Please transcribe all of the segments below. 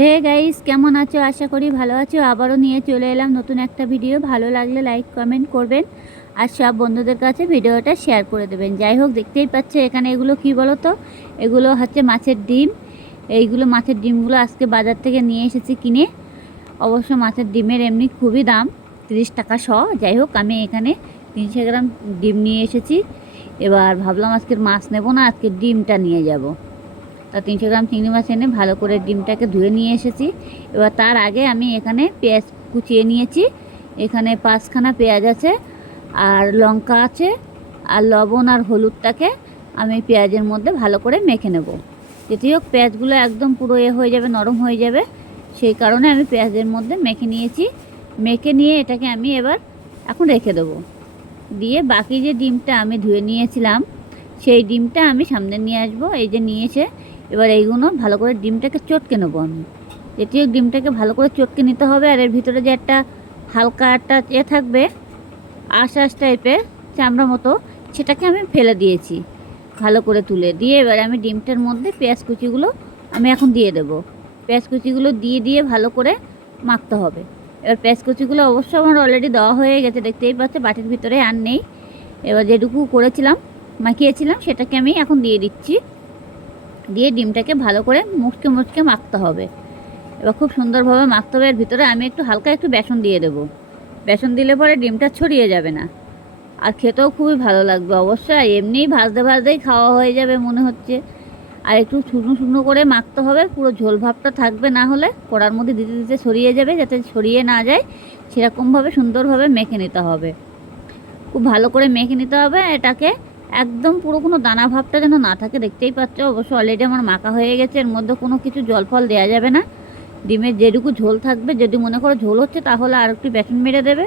Hey guys, কেমন আছো? আশা করি ভালো আছো। আবারও নিয়ে চলে এলাম নতুন একটা ভিডিও। ভালো লাগলে লাইক, কমেন্ট করবেন আর সব বন্ধুদের কাছে ভিডিওটা শেয়ার করে দেবেন। যাই হোক, দেখতেই পাচ্ছে এখানে এগুলো কি বলো তো এগুলো হচ্ছে মাছের ডিম। এইগুলো মাছের ডিমগুলো আজকে বাজার থেকে নিয়ে এসেছি কিনে। অবশ্য মাছের ডিমের এমনি খুবই দাম, তিরিশ টাকা শ। যাই হোক, আমি এখানে তিনশো গ্রাম ডিম নিয়ে এসেছি। এবার ভাবলাম আজকের মাছ নেব না, আজকে ডিমটা নিয়ে যাব। তা তিনশো গ্রাম চিংড়ি মাছ এনে ভালো করে ডিমটাকে ধুয়ে নিয়ে এসেছি। এবার তার আগে আমি এখানে পেঁয়াজ কুচিয়ে নিয়েছি। এখানে পাঁচখানা পেঁয়াজ আছে, আর লঙ্কা আছে, আর লবণ আর হলুদটাকে আমি পেঁয়াজের মধ্যে ভালো করে মেখে নেব। যেটি হোক, পেঁয়াজগুলো একদম পুরো এ হয়ে যাবে, নরম হয়ে যাবে। সেই কারণে আমি পেঁয়াজের মধ্যে মেখে নিয়েছি। মেখে নিয়ে এটাকে আমি এবার এখন রেখে দেবো। দিয়ে বাকি যে ডিমটা আমি ধুয়ে নিয়েছিলাম, সেই ডিমটা আমি সামনে নিয়ে আসব। এই যে নিয়েছে এবার এইগুলো ভালো করে ডিমটাকে চটকে নেব আমি। এটিও ডিমটাকে ভালো করে চটকে নিতে হবে আর এর ভিতরে যে একটা হালকা একটা এ থাকবে, আশ আশ টাইপের চামড়া মতো, সেটাকে আমি ফেলে দিয়েছি ভালো করে তুলে। দিয়ে এবার আমি ডিমটার মধ্যে পেঁয়াজ কুচিগুলো আমি এখন দিয়ে দেবো। পেঁয়াজ কুচিগুলো দিয়ে দিয়ে ভালো করে মাখতে হবে। এবার পেঁয়াজ কুচিগুলো অবশ্য আমার অলরেডি দেওয়া হয়ে গেছে, দেখতেই পাচ্ছে বাটির ভিতরে আর নেই। এবার যেটুকু করেছিলাম, মাখিয়েছিলাম, সেটাকে আমি এখন দিয়ে দিচ্ছি। দিয়ে ডিমটাকে ভালো করে মুচকে মুচকে মাখতে হবে। এবার খুব সুন্দরভাবে মাখতে হবে। এর ভিতরে আমি একটু হালকা একটু বেসন দিয়ে দেবো। বেসন দিলে পরে ডিমটা ছড়িয়ে যাবে না। আর খেতেও খুবই ভালো লাগবে অবশ্যই। এমনিই ভাজতে ভাজতেই খাওয়া হয়ে যাবে মনে হচ্ছে। আর একটু শুকনো শুকনো করে মাখতে হবে। পুরো ঝোল ভাবটা থাকবে না হলে কড়ার মধ্যে দিতে দিতে ছড়িয়ে যাবে যাতে ছড়িয়ে না যায়। সেরকমভাবে সুন্দরভাবে মেখে নিতে হবে। খুব ভালো করে মেখে নিতে হবে। এটাকে একদম পুরো কোনো দানা ভাবটা যেন না থাকে। দেখতেই পাচ্ছ, অবশ্য অলরেডি আমার মাখা হয়ে গেছে, এর মধ্যে কোনো কিছু জল ফল দেওয়া যাবে না। ডিমের যেটুকু ঝোল থাকবে, যদি মনে করো ঝোল হচ্ছে তাহলে আর একটু বেসন মেরে দেবে।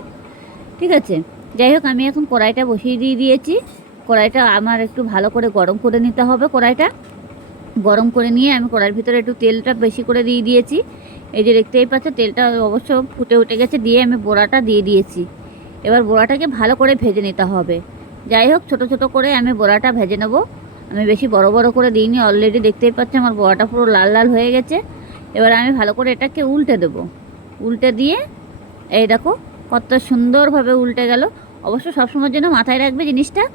ঠিক আছে? যাই হোক, আমি এখন কড়াইটা বসিয়ে দিয়ে দিয়েছি। কড়াইটা আমার একটু ভালো করে গরম করে নিতে হবে কড়াইটা। গরম করে নিয়ে আমি কড়াইয়ের ভিতরে একটু তেলটা বেশি করে দিয়ে দিয়েছি। এই যে দেখতেই পাচ্ছ, তেলটা অবশ্য ফুটে উঠে গেছে, দিয়ে আমি বোড়াটা দিয়ে দিয়েছি। এবার বোড়াটাকে ভালো করে ভেজে নিতে হবে। যাই হোক ছোট ছোট করে আমি বড়াটা ভেজে নেব। আমি বেশি বড় বড় করে দিইনি অলরেডি দেখতেই পাচ্ছি আমার বড়াটা পুরো লাল লাল হয়ে গেছে। এবার আমি ভালো করে এটাকে উল্টে দেব। উল্টে দিয়ে, এই দেখো, কত সুন্দরভাবে উল্টে গেল। অবশ্য সবসময়ের জন্য মাথায় রাখবে জিনিসটা,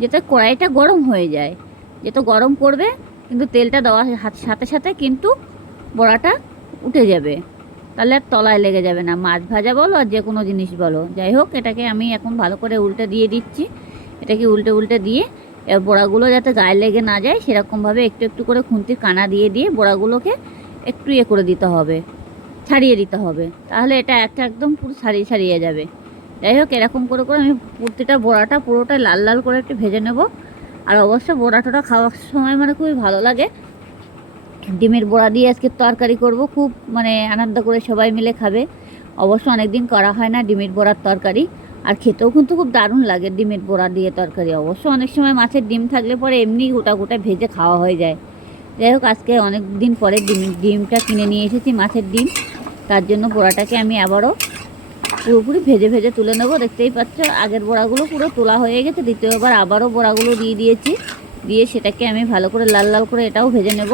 যাতে কড়াইটা গরম হয়ে যায়। যেহেতু গরম করবে, কিন্তু তেলটা দেওয়ার হাত- সাথে সাথে কিন্তু বড়াটা উঠে যাবে। তাহলে আর তলায় লেগে যাবে না। মাছ ভাজা বলো আর যে কোনো জিনিস বলো। যাই হোক এটাকে আমি এখন ভালো করে উল্টে দিয়ে দিচ্ছি। এটাকে উল্টে উল্টে দিয়ে, এবার বড়াগুলো যাতে গায়ে লেগে না যায়, সেরকমভাবে একটু একটু করে খুন্তির কানা দিয়ে দিয়ে বড়াগুলোকে একটু ইয়ে করে দিতে হবে, ছাড়িয়ে দিতে হবে। তাহলে এটা একটা একদম পুরো ছাড়িয়ে ছাড়িয়ে যাবে। যাই হোক, এরকম করে করে আমি প্রতিটা বড়াটা পুরোটা লাল লাল করে একটু ভেজে নেব। আর অবশ্য বড়াটা খাওয়ার সময় মানে খুবই ভালো লাগে। ডিমের বড়া দিয়ে আজকে তরকারি করব, খুব মানে আনন্দ করে সবাই মিলে খাবে। অবশ্য অনেক দিন করা হয় না ডিমের বড়ার তরকারি। আর খেতেও কিন্তু খুব দারুণ লাগে ডিমের বড়া দিয়ে তরকারি। অবশ্য অনেক সময় মাছের ডিম থাকলে পরে এমনি গোটা গোটা ভেজে খাওয়া হয়ে যায়। যাই হোক, আজকে অনেক দিন পরে ডিম, ডিমটা কিনে নিয়ে এসেছি মাছের ডিম। তার জন্য বড়াটাকে আমি আবারও পুরোপুরি ভেজে ভেজে তুলে নেব। দেখতেই পাচ্ছ, আগের বড়াগুলো পুরো তোলা হয়ে গেছে। দ্বিতীয়বার আবারও বড়াগুলো দিয়ে দিয়েছি। দিয়ে সেটাকে আমি ভালো করে লাল লাল করে এটাও ভেজে নেব।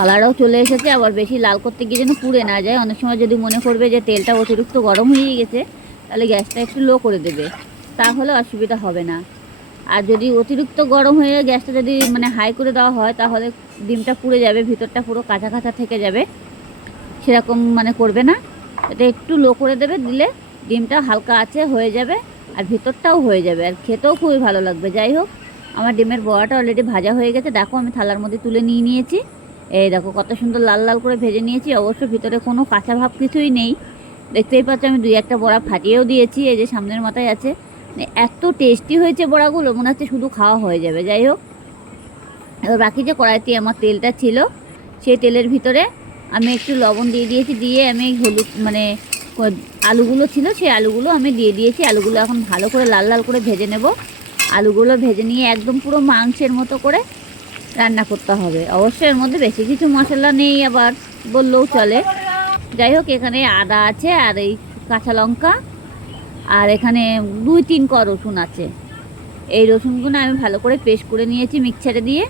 কালারও চলে এসেছে, আবার বেশি লাল করতে গিয়ে যেন পুড়ে না যায়। অনেক সময় যদি মনে করবে যে তেলটা অতিরিক্ত গরম হয়ে গেছে, তাহলে গ্যাসটা একটু লো করে দেবে। তাহলে অসুবিধা হবে না। আর যদি অতিরিক্ত গরম হয়ে গ্যাসটা যদি মানে হাই করে দেওয়া হয়, তাহলে ডিমটা পুড়ে যাবে, ভিতরটা পুরো কাঁচা কাঁচা থেকে যাবে। সেরকম মানে করবে না। এটা একটু লো করে দেবে, দিলে ডিমটা হালকা আছে, হয়ে যাবে, আর ভিতরটাও হয়ে যাবে। আর খেতেও খুবই ভালো লাগবে। যাই হোক, আমার ডিমের বড়াটা অলরেডি ভাজা হয়ে গেছে। দেখো, আমি থালার মধ্যে তুলে নিয়ে নিয়েছি। এই দেখো, কত সুন্দর লাল লাল করে ভেজে নিয়েছি। অবশ্য ভিতরে কোনো কাঁচা ভাব কিছুই নেই। দেখতেই পাচ্ছ, আমি দুই একটা বড়া ফাটিয়েও দিয়েছি, এই যে সামনের মাথায় আছে। মানে এত টেস্টি হয়েছে বড়াগুলো, মনে হচ্ছে শুধু খাওয়া হয়ে যাবে। যাই হোক, এবার বাকি যে কড়াইতে আমার তেলটা ছিল, সেই তেলের ভিতরে আমি একটু লবণ দিয়ে দিয়েছি, দিয়ে আমি হলুদ মানে আলুগুলো ছিল, সেই আলুগুলো আমি দিয়ে দিয়েছি। আলুগুলো এখন ভালো করে লাল লাল করে ভেজে নেব। আলুগুলো ভেজে নিয়ে একদম পুরো মাংসের মতো করে রান্না করতে হবে। অবশ্যই এর মধ্যে বেশি কিছু মশলা নেই আবার, বললেও চলে। যাই হোক, এখানে আদা আছে আর এই কাঁচা লঙ্কা। আর এখানে দুই তিন ক রসুন আছে। এই রসুনগুলো আমি ভালো করে পেস্ট করে নিয়েছি মিক্সারে দিয়ে।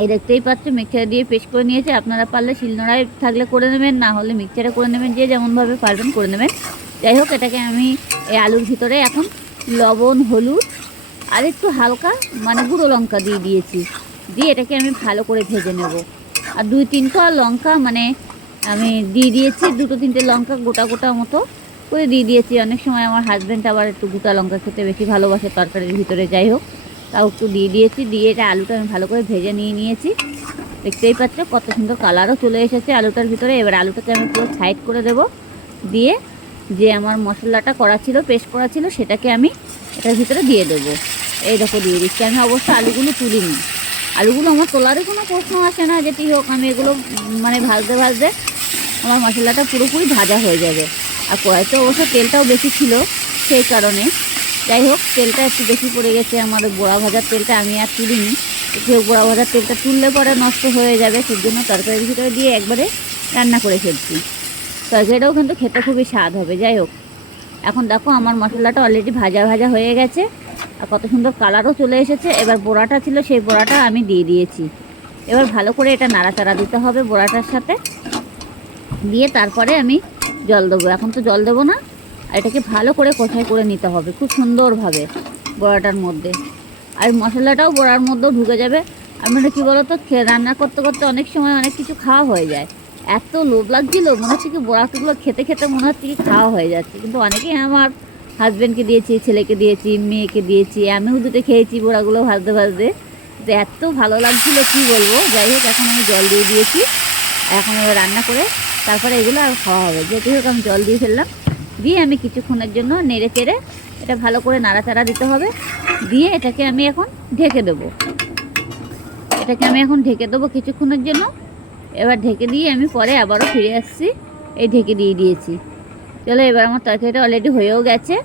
এই দেখতেই পাচ্ছ, মিক্সারে দিয়ে পেস্ট করে নিয়েছি। আপনারা পারলে শিলনোড়ায় থাকলে করে নেবেন, না হলে মিক্সারে করে নেবেন, যে যেমনভাবে পারবেন করে নেবেন। যাই হোক, এটাকে আমি এই আলুর ভিতরে এখন লবণ, হলুদ আর একটু হালকা মানে গুঁড়ো লঙ্কা দিয়ে দিয়েছি। দিয়ে এটাকে আমি ভালো করে ভেজে নেব। আর দুই তিনটা লঙ্কা মানে আমি দিয়ে দিয়েছি দুটো তিনটে লঙ্কা গোটা গোটা মতো করে দিয়ে দিয়েছি। অনেক সময় আমার হাজব্যান্ড আবার একটু গোটা লঙ্কা খেতে বেশি ভালোবাসে তরকারির ভিতরে, যাই হোক, তাও একটু দিয়ে দিয়েছি। দিয়ে এটা আলুটা আমি ভালো করে ভেজে নিয়ে নিয়েছি। দেখতেই পাচ্ছ কত সুন্দর কালারও চলে এসেছে আলুটার ভিতরে। এবার আলুটাকে আমি পুরো সাইড করে দেব। দিয়ে যে আমার মশলাটা করা ছিল, পেস্ট করা ছিল, সেটাকে আমি এটার ভিতরে দিয়ে দেবো। এই দেখো দিয়ে দিচ্ছি। আমি অবশ্য আলুগুলো তুলিনি। আলুগুলো আমার তোলারই কোনো প্রশ্ন আসে না যেটি হোক, আমি এগুলো মানে ভাজতে ভাজতে আমার মশলাটা পুরোপুরি ভাজা হয়ে যাবে। আর কড়াইতে অবশ্য তেলটাও বেশি ছিল সেই কারণে। যাই হোক, তেলটা একটু বেশি পড়ে গেছে। আমার বড়া ভাজার তেলটা আমি আর তুলিনি। কেউ বড়া ভাজার তেলটা তুললে পরে নষ্ট হয়ে যাবে সেই জন্য তরকারির ভিতরে দিয়ে একবারে রান্না করে ফেলছি। তরকারিটাও কিন্তু খেতে খুবই স্বাদ হবে। যাই হোক, এখন দেখো আমার মশলাটা অলরেডি ভাজা ভাজা হয়ে গেছে। আর কত সুন্দর কালারও চলে এসেছে। এবার বড়াটা ছিল, সেই বড়াটা আমি দিয়ে দিয়েছি। এবার ভালো করে এটা নাড়াচাড়া দিতে হবে বড়াটার সাথে। দিয়ে তারপরে আমি জল দেবো। এখন তো জল দেবো না। আর এটাকে ভালো করে কষাই করে নিতে হবে, খুব সুন্দরভাবে বড়াটার মধ্যে। আর মশলাটাও বড়ার মধ্যেও ঢুকে যাবে। আর মানে কী বলো তো রান্না করতে করতে অনেক সময় অনেক কিছু খাওয়া হয়ে যায়। এত লোভ লাগছিল, মনে হচ্ছে কি বড়াগুলো খেতে খেতে মনে হচ্ছে কি খাওয়া হয়ে যাচ্ছে। কিন্তু অনেকেই আমার হাজব্যান্ডকে দিয়েছি, ছেলেকে দিয়েছি, মেয়েকে দিয়েছি, আমিও দুটো খেয়েছি বোড়াগুলো ভাজতে ভাজতে। তো এত ভালো লাগছিল, কি বলব? যাই হোক, এখন আমি জল দিয়ে দিয়েছি। এখন এবার রান্না করে তারপরে এগুলো আর খাওয়া হবে। যেহেতু হোক, আমি জল দিয়ে ফেললাম। দিয়ে আমি কিছুক্ষণের জন্য নেড়ে চেড়ে এটা ভালো করে নাড়াচাড়া দিতে হবে। দিয়ে এটাকে আমি এখন ঢেকে দেবো। এটাকে আমি এখন ঢেকে দেবো কিছুক্ষণের জন্য। এবার ঢেকে দিয়ে আমি পরে আবারও ফিরে আসছি। এই ঢেকে দিয়ে দিয়েছি। চলো এবার আমার তরকারিটা অলরেডি হয়েও গেছে।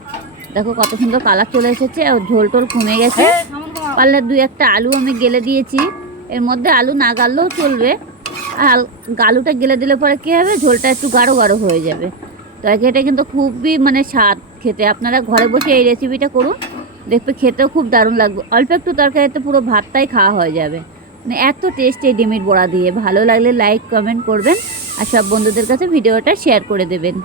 দেখো কত সুন্দর কালার চলে এসেছে আর ঝোল টোল কমে গেছে। পারলে দুই একটা আলু আমি গেলে দিয়েছি। এর মধ্যে আলু না গাললেও চলবে। আর আল- আলুটা গেলে দিলে পরে কী হবে? ঝোলটা একটু গাঢ় গাঢ় হয়ে যাবে। তরকারিটা কিন্তু খুবই মানে স্বাদ খেতে। আপনারা ঘরে বসে এই রেসিপিটা করুন। দেখবে খেতেও খুব দারুণ লাগবে। অল্প একটু তরকারিতে পুরো ভাতটাই খাওয়া হয়ে যাবে। মানে এত টেস্ট এই ডিমের বড়া দিয়ে। ভালো লাগলে লাইক কমেন্ট করবেন। আর সব বন্ধুদের কাছে ভিডিওটা শেয়ার করে দেবেন।